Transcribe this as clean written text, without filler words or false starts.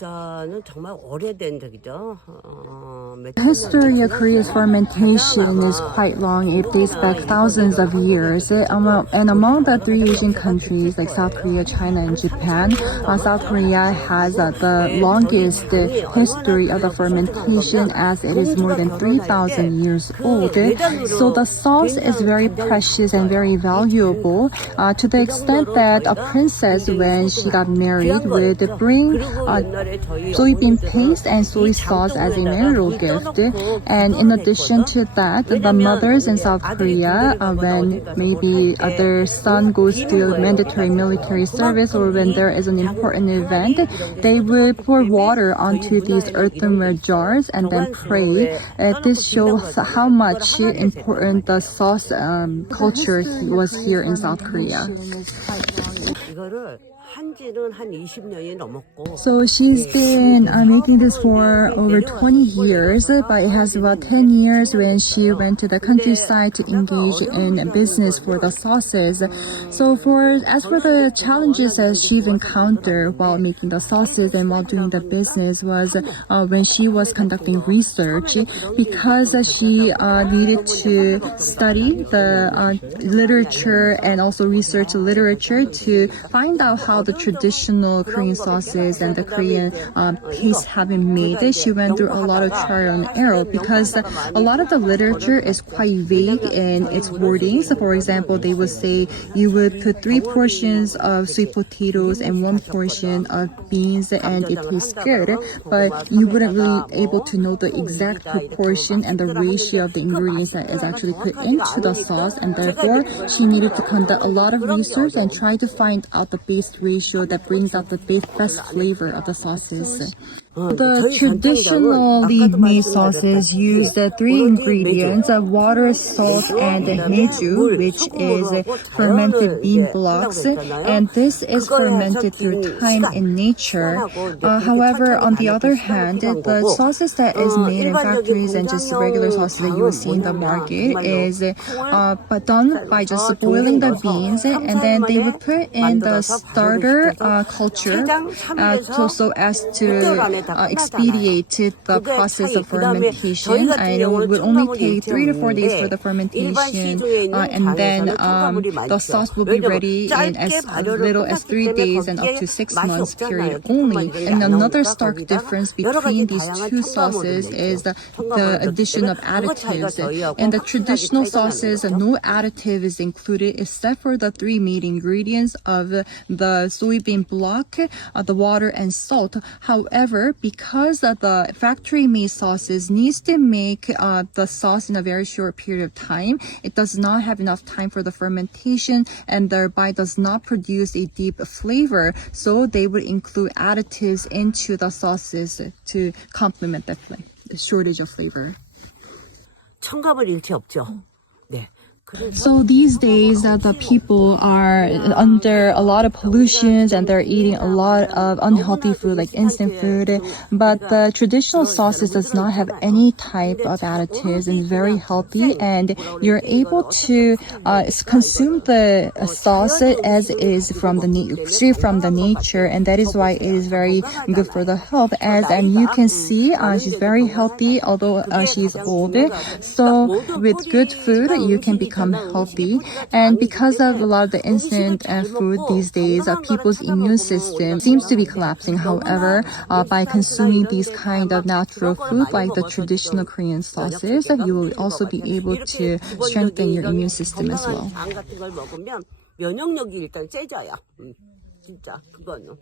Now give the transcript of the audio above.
The history of Korea's fermentation is quite long. It dates back thousands of years. And among the three Asian countries like South Korea, China, and Japan, South Korea has the longest history of the fermentation, as it is more than 3,000 years old. So the sauce is very precious and very valuable, to the extent that a princess, when she got married, would bring soybean paste and soy sauce as a marital gift. And in addition to that, the mothers in South Korea, when maybe their son goes to mandatory military service or when there is an important event, they would pour water onto these earthenware jars and then pray. This shows how much important the sauce culture was here in South Korea. So she's been making this for over 20 years, but it has about 10 years when she went to the countryside to engage in business for the sauces. So as for the challenges that she's encountered while making the sauces and while doing the business was when she was conducting research, because she needed to study the literature and also research literature to find out how the traditional Korean sauces and the Korean paste have been made. She went through a lot of trial and error because a lot of the literature is quite vague in its wordings. So for example, they would say you would put 3 portions of sweet potatoes and 1 portion of beans and it tastes good, but you wouldn't really able to know the exact proportion and the ratio of the ingredients that is actually put into the sauce, and therefore she needed to conduct a lot of research and try to find out the base ratio that brings out the best flavor of the sauces. The traditionally made sauces use the 3 ingredients of water, salt, and meju, which is fermented bean blocks, and this is fermented through time in nature. However, on the other hand, the sauces that is made in factories and just regular sauces that you will see in the market is done by just boiling the beans, and then they would put in the starter culture so as to expedite the process of fermentation, and it would only take 3 to 4 days for the fermentation, and then the sauce will be ready in as little as 3 days and up to 6 months period only. And another stark difference between these two sauces is the addition of additives. In the traditional sauces, no additive is included except for the 3 main ingredients of the soybean block, the water, and salt. However, because the factory-made sauces needs to make the sauce in a very short period of time, it does not have enough time for the fermentation and thereby does not produce a deep flavor. So they would include additives into the sauces to complement the shortage of flavor. 청감을 잃지 없죠. 네. So these days, the people are under a lot of pollutions and they're eating a lot of unhealthy food like instant food. But the traditional sauces does not have any type of additives and very healthy. And you're able to consume the sauce as is from straight from the nature. And that is why it is very good for the health. And you can see she's very healthy, although she's older. So with good food, you can become healthy. And because of a lot of the instant food these days, people's immune system seems to be collapsing. However, by consuming these kind of natural food like the traditional Korean sauces, you will also be able to strengthen your immune system as well. 면역력이 일단 세져요. 진짜 그거는.